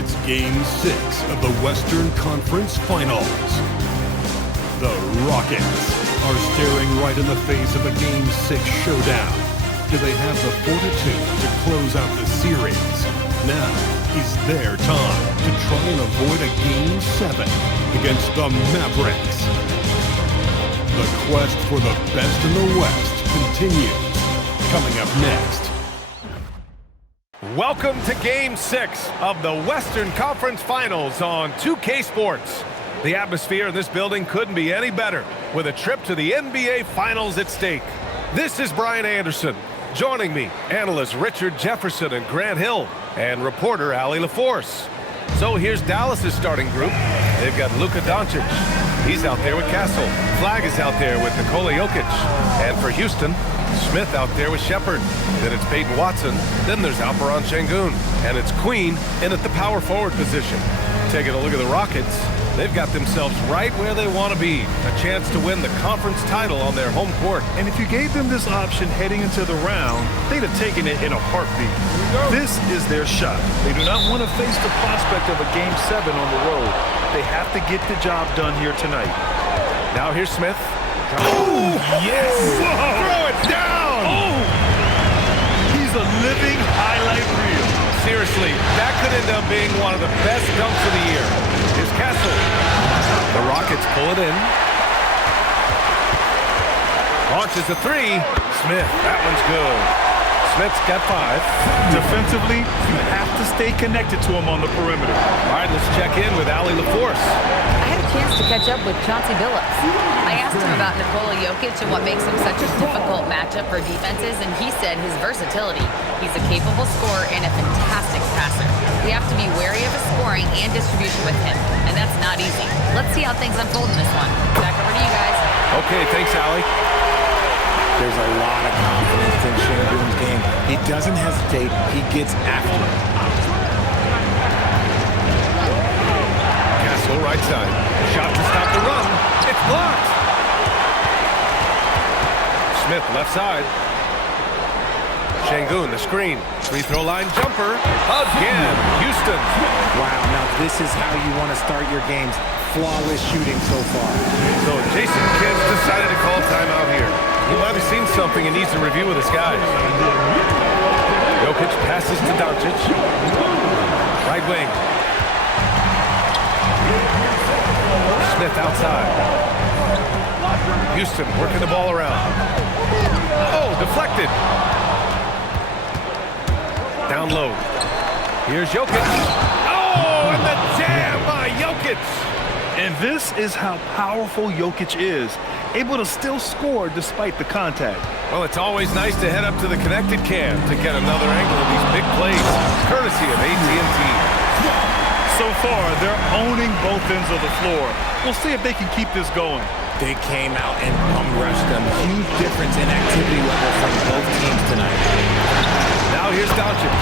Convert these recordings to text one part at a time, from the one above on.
It's Game 6 of the Western Conference Finals. The Rockets are staring right in the face of a Game 6 showdown. Do they have the fortitude to close out the series? Now is their time to try and avoid a Game 7 against the Mavericks. The quest for the best in the West continues. Coming up next. Welcome to Game 6 of the Western Conference Finals on 2K Sports. The atmosphere in this building couldn't be any better, with a trip to the NBA Finals at stake. This is Brian Anderson. Joining me, analysts Richard Jefferson and Grant Hill, and reporter Allie LaForce. So here's Dallas's starting group. They've got Luka Doncic. He's out there with Castle. Flag is out there with Nikola Jokic. And for Houston, Smith out there with Shepard. Then it's Peyton Watson. Then there's Alperen Sengun. And it's Queen in at the power forward position. Taking a look at the Rockets, they've got themselves right where they want to be. A chance to win the conference title on their home court. And if you gave them this option heading into the round, they'd have taken it in a heartbeat. This is their shot. They do not want to face the prospect of a Game 7 on the road. They have to get the job done here tonight. Now here's Smith. Oh, yes! Whoa. Throw it down! Oh! He's a living highlight reel. Seriously, that could end up being one of the best dunks of the year. Here's Castle. The Rockets pull it in. Launches a three. Smith, that one's good. Smith's got 5. Defensively, you have to stay connected to him on the perimeter. All right, let's check in with Allie LaForce. I had a chance to catch up with Chauncey Billups. I asked him about Nikola Jokic and what makes him such a difficult matchup for defenses, and he said his versatility. He's a capable scorer and a fantastic passer. We have to be wary of his scoring and distribution with him, and that's not easy. Let's see how things unfold in this one. Back over to you guys. Okay, thanks, Allie. There's a lot of confidence in Sengun's game. He doesn't hesitate. He gets after it. Castle, right side. Shot to stop the run. It's blocked. Smith, left side. Sengun, the screen. Free throw line jumper. Again, Houston. Wow, now this is how you want to start your games. Flawless shooting so far. So Jason Kidd's decided to call timeout here. He might have seen something and needs to review with his guys. Jokic passes to Doncic. Right wing. Smith outside. Houston working the ball around. Oh, deflected. Down low. Here's Jokic. Oh, and the jam by Jokic. And this is how powerful Jokic is, able to still score despite the contact. Well, it's always nice to head up to the connected cam to get another angle of these big plays, courtesy of AT&T. So far, they're owning both ends of the floor. We'll see if they can keep this going. They came out and bum-rushed them. Huge difference in activity level from both teams tonight. Now here's Doncic.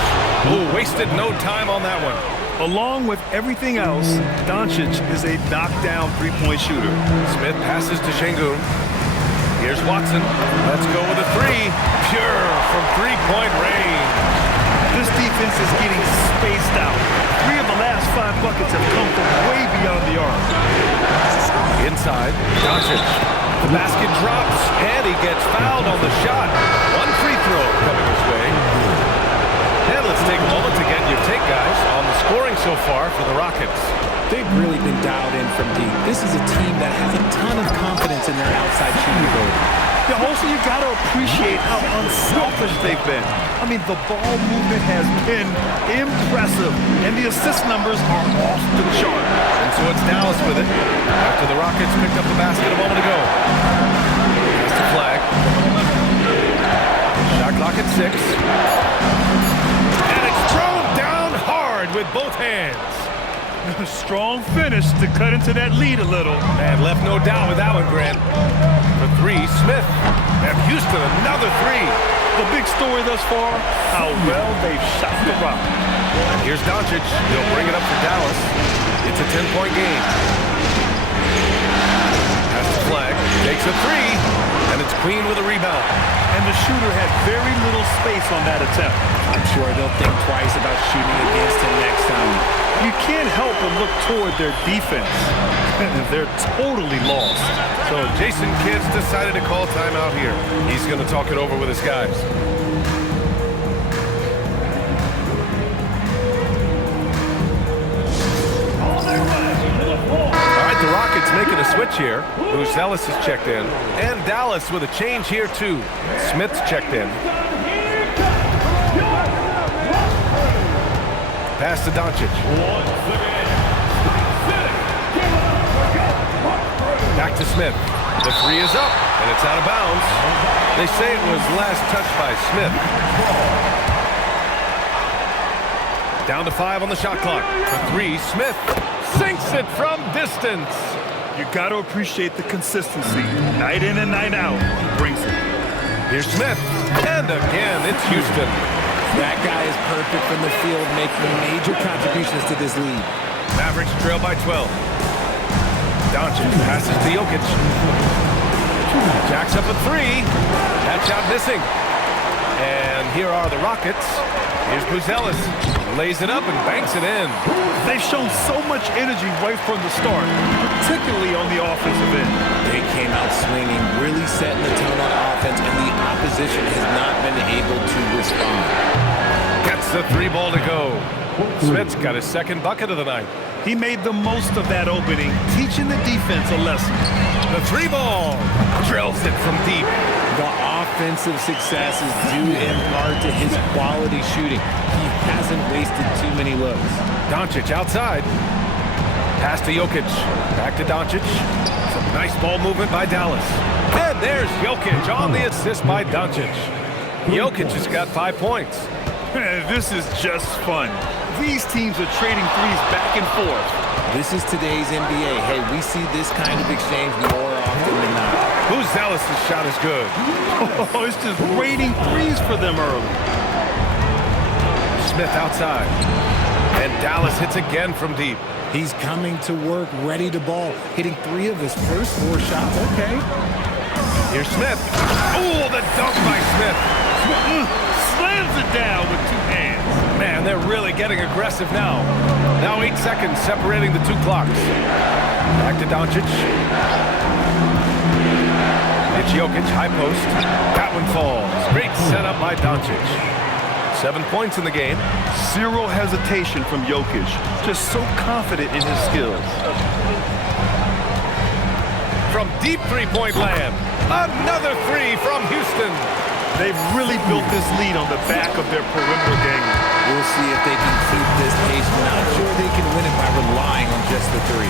Oh, wasted no time on that one. Along with everything else, Doncic is a knockdown three-point shooter. Smith passes to Sengun. Here's Watson. Let's go with a three. Pure from three-point range. This defense is getting spaced out. 3 of the last 5 buckets have come from way beyond the arc. Inside, Doncic. The basket drops, and he gets fouled on the shot. One free throw coming his way. And let's take a moment to get your take, guys, on the scoring so far for the Rockets. They've really been dialed in from deep. This is a team that has a ton of confidence in their outside shooting ability. Yeah, also, you got to appreciate how unselfish they've been. I mean, the ball movement has been impressive, and the assist numbers are off the chart. And so it's Dallas with it, after the Rockets picked up the basket a moment ago. That's the flag. Shot clock at 6. And it's thrown down hard with both hands. A strong finish to cut into that lead a little. And left no doubt with that one, Grant. For 3, Smith. And Houston, another 3. The big story thus far, how well they've shot the rock. And here's Doncic. He'll bring it up for Dallas. It's a 10-point game. Has the flag. Takes a 3. And it's Queen with a rebound. And the shooter had very little space on that attempt. I'm sure they'll think twice about shooting against him next time. You can't help but look toward their defense. They're totally lost. So Jason Kidd's decided to call timeout here. He's going to talk it over with his guys. The Rockets making a switch here. Bruce Ellis has checked in. And Dallas with a change here, too. Smith's checked in. Pass to Doncic. Back to Smith. The three is up, and it's out of bounds. They say it was last touched by Smith. Down to 5 on the shot clock. For 3, Smith sinks it from distance. You got to appreciate the consistency. Night in and night out, he brings it. Here's Smith. And again, it's Houston. That guy is perfect from the field, making major contributions to this lead. Mavericks trail by 12. Doncic passes to Jokic. Jacks up a 3. That shot missing. And here are the Rockets. Here's Bruce Ellis. Lays it up and banks it in. They've shown so much energy right from the start, particularly on the offensive end. They came out swinging, really setting the tone on offense, and the opposition has not been able to respond. Gets the 3 ball to go. Smith's got his second bucket of the night. He made the most of that opening, teaching the defense a lesson. The 3 ball drills it from deep. The offensive success is due in part to his quality shooting. He hasn't wasted too many looks. Doncic outside. Pass to Jokic. Back to Doncic. Some nice ball movement by Dallas. And there's Jokic on the assist by Doncic. Jokic has got 5 points. This is just fun. These teams are trading threes back and forth. This is today's NBA. Hey, we see this kind of exchange more often than not. Who's Dallas' shot is good? Oh, it's just raining threes for them early. Smith outside. And Dallas hits again from deep. He's coming to work, ready to ball, hitting 3 of his first 4 shots. Okay. Here's Smith. Oh, the dunk by Smith. Slams it down with 2 hands. Man, they're really getting aggressive now. Now 8 seconds separating the 2 clocks. Back to Doncic. It's Jokic, high post. That one falls. Great setup by Doncic. 7 points in the game. Zero hesitation from Jokic. Just so confident in his skills. From deep three-point land. Another 3 from Houston. They've really built this lead on the back of their perimeter game. We'll see if they can keep this pace. Not sure they can win it by relying on just the 3.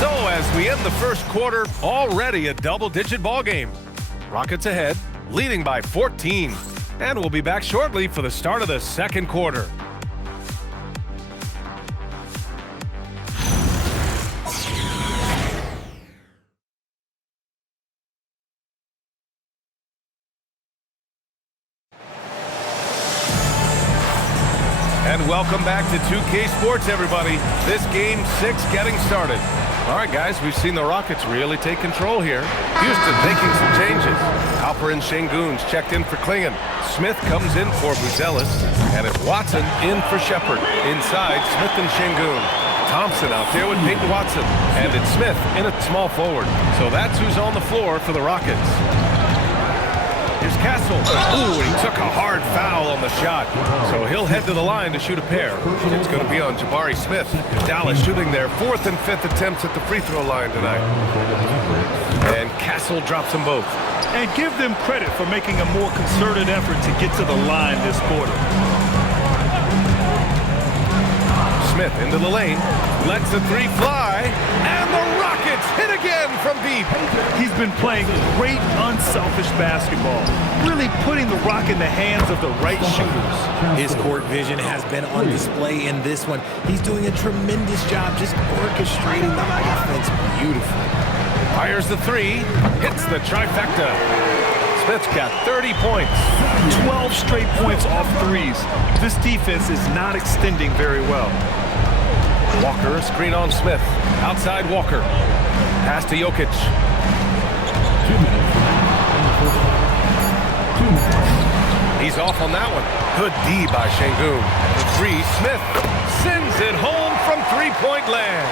So as we end the first quarter, already a double-digit ball game. Rockets ahead, leading by 14. And we'll be back shortly for the start of the second quarter. And welcome back to 2K Sports, everybody. This game 6 getting started. All right, guys, we've seen the Rockets really take control here. Houston making some changes. Alper and Şengün's checked in for Klingon. Smith comes in for Buzelis. And it's Watson in for Shepard. Inside, Smith and Şengün. Thompson out there with Peyton Watson. And it's Smith in at small forward. So that's who's on the floor for the Rockets. Here's Castle. Ooh, he took a hard foul on the shot. So he'll head to the line to shoot a pair. It's going to be on Jabari Smith. Dallas shooting their 4th and 5th attempts at the free throw line tonight. And Castle drops them both. And give them credit for making a more concerted effort to get to the line this quarter. Smith into the lane. Lets the 3 fly. And the Rockets hit again from deep. He's been playing great, unselfish basketball, really putting the rock in the hands of the right shooters. His court vision has been on display in this one. He's doing a tremendous job just orchestrating the offense beautifully. Fires the 3, hits the trifecta. Smith's got 30 points. 12 straight points off threes. This defense is not extending very well. Walker, screen on Smith. Outside Walker. Pass to Jokic. He's off on that one. Good D by Şengün. The three, Smith sends it home from three-point land.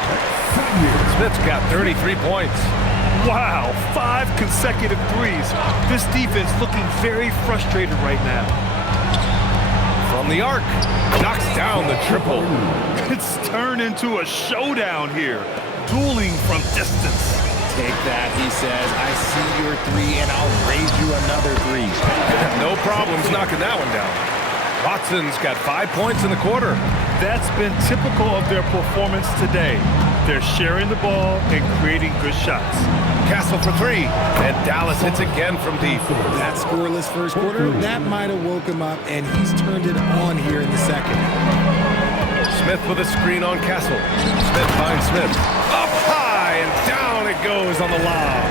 Smith's got 33 points. Wow, 5 consecutive threes. This defense looking very frustrated right now. From the arc, knocks down the triple. It's turned into a showdown here. Dueling from distance. Take that, he says. I see your three, and I'll raise you another three. No problems knocking that one down. Watson's got 5 points in the quarter. That's been typical of their performance today. They're sharing the ball and creating good shots. Castle for three, and Dallas hits again from deep. That scoreless first quarter, that might have woke him up, and he's turned it on here in the second. Smith with a screen on Castle. Smith finds Smith. Up high, and down it goes on the lob.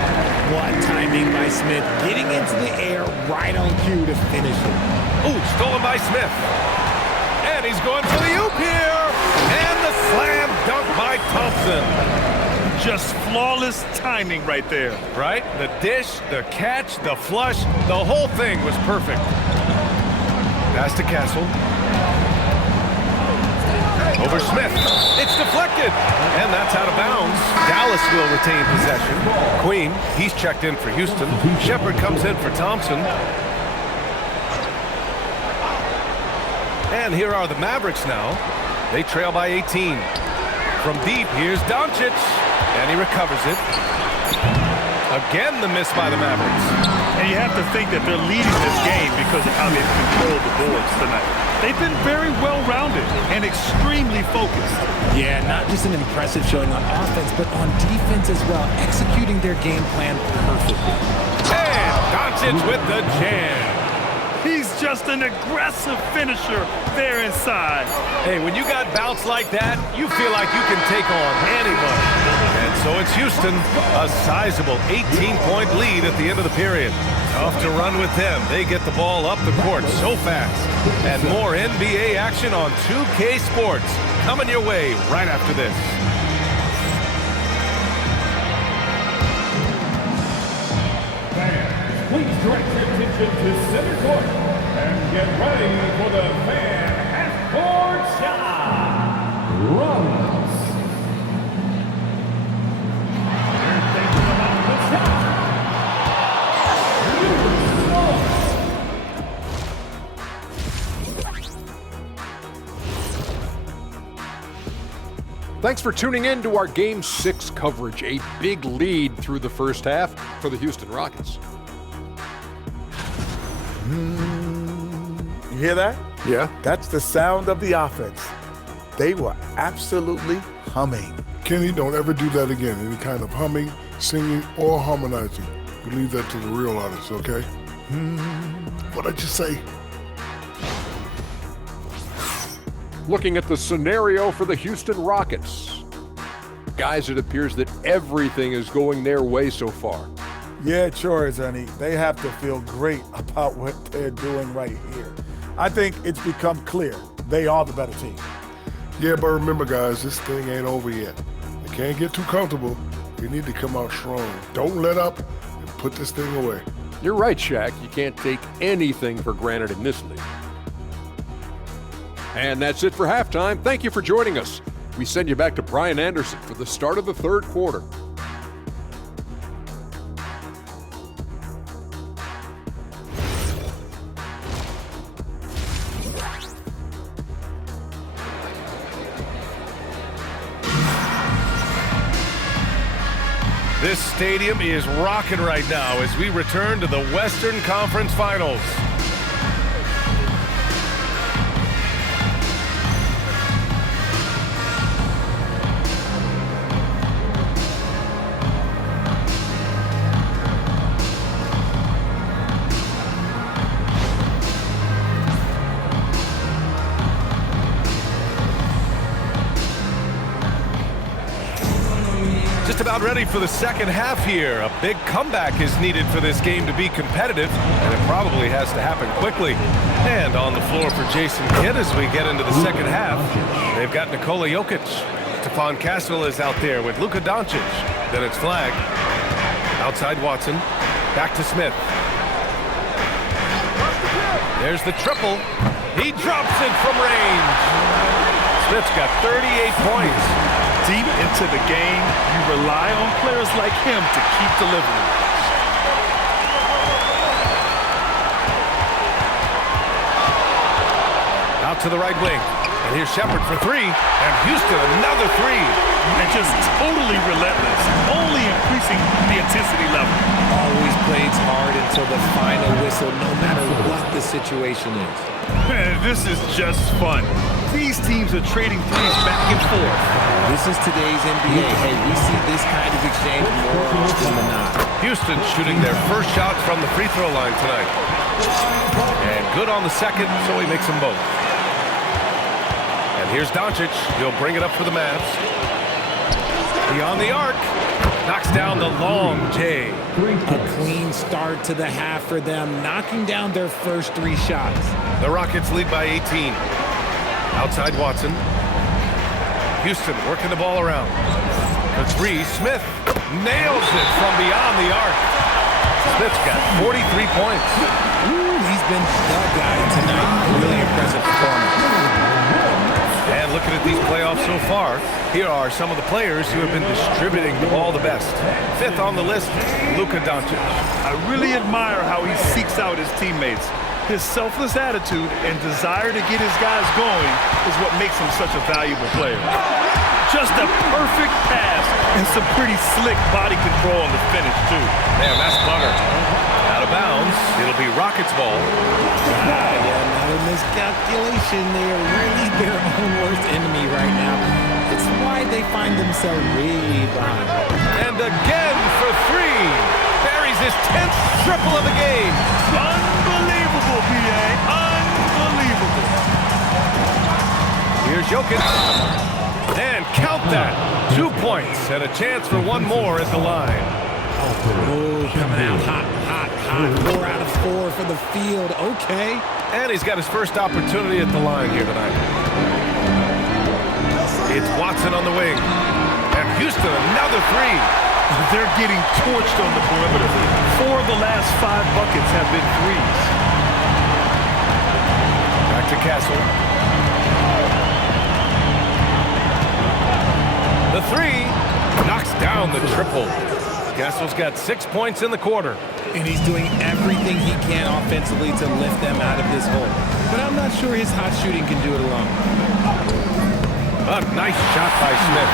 What timing by Smith, getting into the air right on cue to finish it. Ooh, stolen by Smith. And he's going for the oop here. And the slam dunk by Thompson. Just flawless timing right there. Right? The dish, the catch, the flush, the whole thing was perfect. Pass to Castle. Over Smith. It's deflected. And that's out of bounds. Dallas will retain possession. Queen, he's checked in for Houston. Shepherd comes in for Thompson. And here are the Mavericks now. They trail by 18. From deep, here's Doncic. And he recovers it. Again, the miss by the Mavericks. And you have to think that they're leading this game because of how they've controlled the boards tonight. They've been very well-rounded and extremely focused. Yeah, not just an impressive showing on offense, but on defense as well, executing their game plan perfectly. And Doncic with the jam. He's just an aggressive finisher there inside. Hey, when you got bounce like that, you feel like you can take on anybody. And so it's Houston, a sizable 18-point lead at the end of the period. Tough to run with them. They get the ball up the court so fast. And more NBA action on 2K Sports coming your way right after this. Please direct your attention to center court and get ready for the fan half-court shot. Runs. They're thinking about the shot. Thanks for tuning in to our Game 6 coverage. A big lead through the first half for the Houston Rockets. You hear that? Yeah. That's the sound of the offense. They were absolutely humming. Kenny, don't ever do that again. Any kind of humming, singing, or harmonizing. You leave that to the real artists, okay? What'd I just say? Looking at the scenario for the Houston Rockets. Guys, it appears that everything is going their way so far. Yeah, it sure is, honey. They have to feel great about what they're doing right here. I think it's become clear they are the better team. Yeah, but remember, guys, this thing ain't over yet. They can't get too comfortable. They need to come out strong. Don't let up and put this thing away. You're right, Shaq. You can't take anything for granted in this league. And that's it for halftime. Thank you for joining us. We send you back to Brian Anderson for the start of the third quarter. This stadium is rocking right now as we return to the Western Conference Finals. Just about ready for the second half here. A big comeback is needed for this game to be competitive, and it probably has to happen quickly. And on the floor for Jason Kidd as we get into the second half, they've got Nikola Jokic. Stephon Castle is out there with Luka Doncic. Then it's Flag. Outside Watson. Back to Smith. There's the triple. He drops it from range. Smith's got 38 points. Deep into the game, you rely on players like him to keep delivering. Out to the right wing. And here's Shepard for three. And Houston, another three. And just totally relentless, only increasing the intensity level. Always plays hard until the final whistle, no matter what the situation is. Man, this is just fun. These teams are trading threes back and forth. This is today's NBA. Hey, we see this kind of exchange more often than not. Houston shooting their first shots from the free throw line tonight. And good on the second, so he makes them both. And here's Doncic. He'll bring it up for the Mavs. Beyond the arc. Knocks down the long J. A clean start to the half for them, knocking down their first three shots. The Rockets lead by 18. Outside Watson. Houston working the ball around. For three, Smith nails it from beyond the arc. Smith's got 43 points. Ooh, he's been the guy tonight. Really impressive performance. And looking at these playoffs so far, here are some of the players who have been distributing the ball the best. Fifth on the list, Luka Doncic. I really admire how he seeks out his teammates. His selfless attitude and desire to get his guys going is what makes him such a valuable player. Just a perfect pass and some pretty slick body control on the finish, too. Man, that's bugger. Out of bounds. It'll be Rockets ball. Another miscalculation. They are really their own worst enemy right now. It's why they find themselves really behind. And again for three. Buries his 10th triple of the game. Unbelievable, PA. Unbelievable. Here's Jokic. And count that. 2 points and a chance for one more at the line. Oh, coming out hot. 4 out of 4 for the field. Okay. And he's got his first opportunity at the line here tonight. It's Watson on the wing. And Houston, another three. They're getting torched on the perimeter. 4 of the last 5 buckets have been threes. Back to Castle. The three knocks down the triple. Castle's got 6 points in the quarter. And he's doing everything he can offensively to lift them out of this hole. But I'm not sure his hot shooting can do it alone. A nice shot by Smith.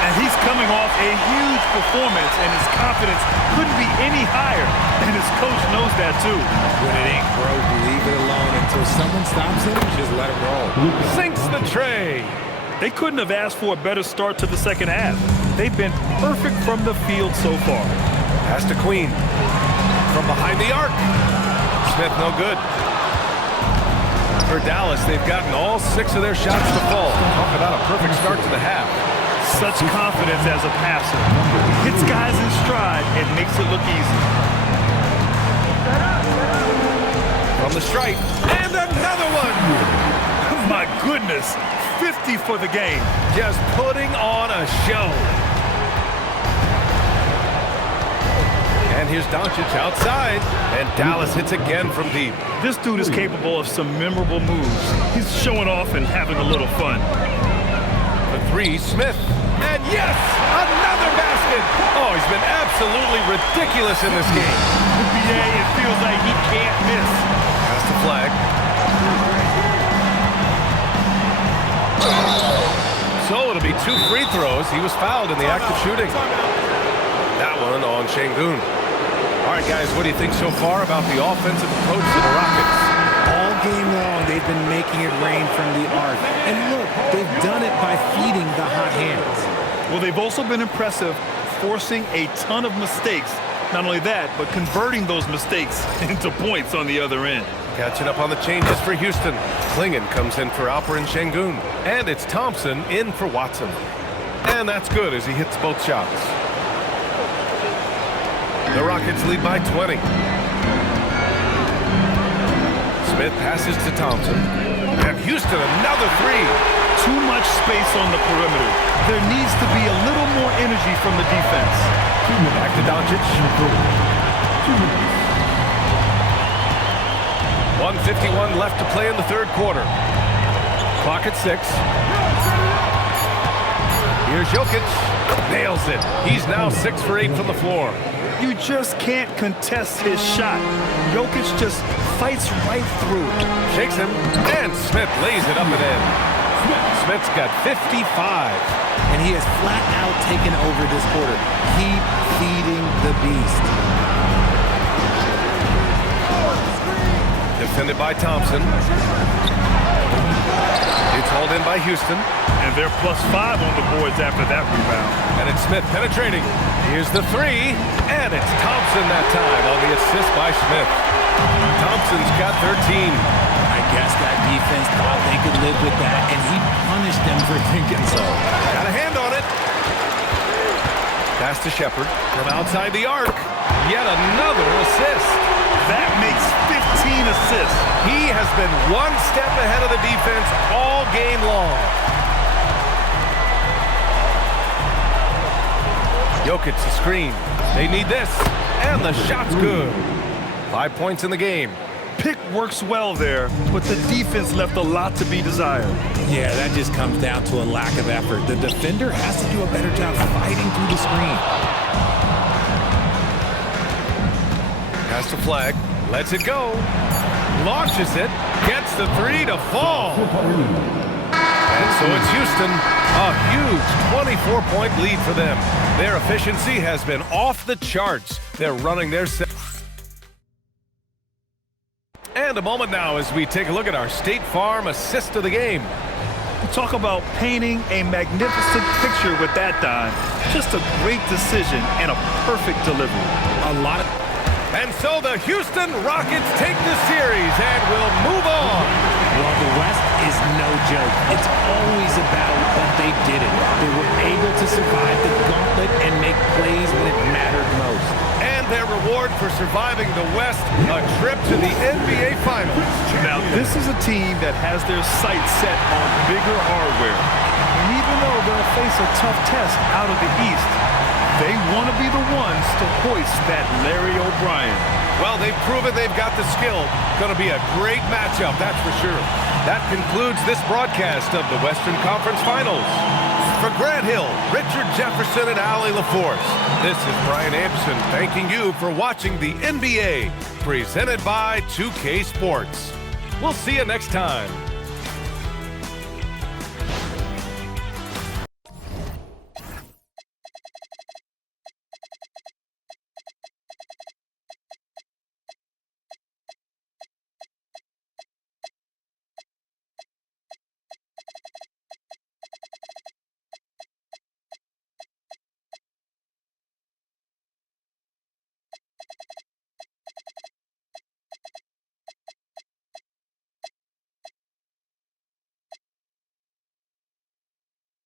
And he's coming off a huge performance, and his confidence couldn't be any higher. And his coach knows that, too. When it ain't broke, leave it alone until someone stops him, just let it roll. Sinks the tray. They couldn't have asked for a better start to the second half. They've been perfect from the field so far. Pass to Queen. From behind the arc. Smith no good. For Dallas, they've gotten all 6 of their shots to fall. Talk about a perfect start to the half. Such confidence as a passer. Hits guys in stride and makes it look easy. From the stripe. And another one. My goodness. 50 for the game. Just putting on a show. And here's Doncic outside. And Dallas hits again from deep. This dude is capable of some memorable moves. He's showing off and having a little fun. For three, Smith. And yes, another basket. Oh, he's been absolutely ridiculous in this game. NBA, it feels like he can't miss. Pass the flag. So it'll be 2 free throws. He was fouled in the act of shooting. That one on Şengün. All right, guys, what do you think so far about the offensive approach to the Rockets? All game long, they've been making it rain from the arc. And look, they've done it by feeding the hot hands. Well, they've also been impressive, forcing a ton of mistakes. Not only that, but converting those mistakes into points on the other end. Catching up on the changes for Houston. Klingon comes in for Alperen Şengün. And it's Thompson in for Watson. And that's good as he hits both shots. The Rockets lead by 20. Smith passes to Thompson. And Houston, another three. Too much space on the perimeter. There needs to be a little more energy from the defense. Back to Doncic. 1:51 left to play in the third quarter. Clock at 6. Here's Jokic. Nails it. He's now 6 for 8 from the floor. You just can't contest his shot. Jokic just fights right through it. Shakes him, and Smith lays it up and in. Smith's got 55. And he has flat out taken over this quarter. Keep feeding the beast. Defended by Thompson. It's hauled in by Houston. And they're +5 on the boards after that rebound. And it's Smith penetrating. Here's the 3. And it's Thompson that time on the assist by Smith. Thompson's got 13. I guess that defense thought they could live with that, and he punished them for thinking so. Got a hand on it. Pass to Shepard from outside the arc. Yet another assist. That makes 15 assists. He has been one step ahead of the defense all game long. Jokic the screen. They need this. And the shot's good. 5 points in the game. Pick works well there, but the defense left a lot to be desired. Yeah, that just comes down to a lack of effort. The defender has to do a better job fighting through the screen. Pass to Flag. Lets it go. Launches it. Gets the 3 to fall. And so it's Houston. A huge 24-point lead for them. Their efficiency has been off the charts. They're running their set. And a moment now as we take a look at our State Farm assist of the game. Talk about painting a magnificent picture with that dime. Just a great decision and a perfect delivery. And so the Houston Rockets take the series and will move on. Well, the West is no joke. It's always about that they did it. They were able to survive the gauntlet and make plays when it mattered most. And their reward for surviving the West, a trip to the NBA Finals. Now, this is a team that has their sights set on bigger hardware. And even though they'll face a tough test out of the East, they want to be the ones to hoist that Larry O'Brien. Well, they've proven they've got the skill. Going to be a great matchup, that's for sure. That concludes this broadcast of the Western Conference Finals. For Grant Hill, Richard Jefferson, and Allie LaForce, this is Brian Anderson thanking you for watching the NBA, presented by 2K Sports. We'll see you next time.